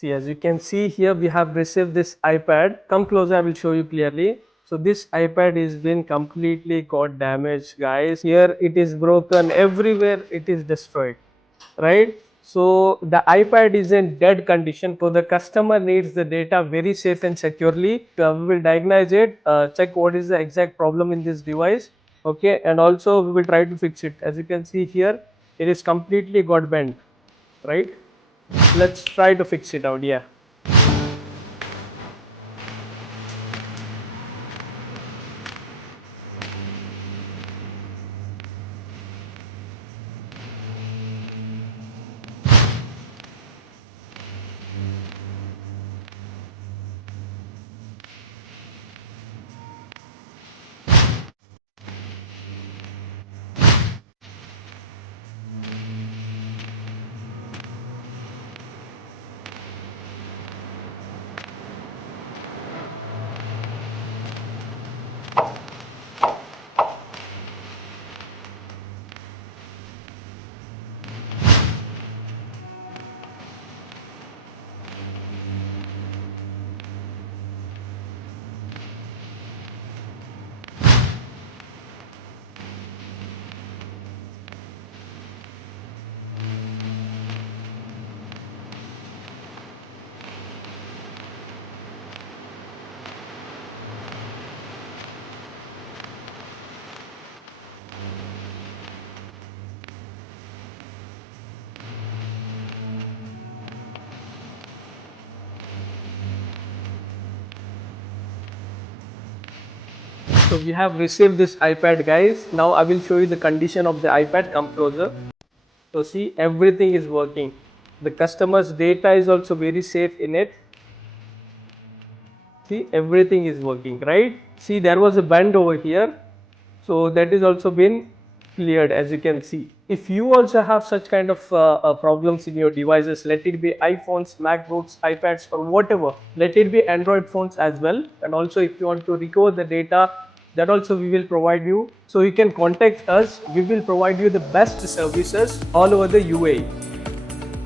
See, as you can see here, we have received this iPad. Come closer, I will show you clearly. So this iPad is been completely got damaged, guys. Here it is broken, everywhere it is destroyed, right? So the iPad is in dead condition. So the customer needs the data very safe and securely. We will diagnose it, check what is the exact problem in this device, okay, and also we will try to fix it. As you can see here, it is completely got bent, right? Let's try to fix it out. Yeah. So we have received this iPad, guys. Now I will show you the condition of the iPad. Come closer. So see, everything is working. The customer's data is also very safe in it. See, everything is working, right? See, there was a band over here. So that is also been cleared, as you can see. If you also have such kind of problems in your devices, let it be iPhones, MacBooks, iPads, or whatever, let it be Android phones as well. And also if you want to recover the data, that also we will provide you. So you can contact us. We will provide you the best services all over the UAE.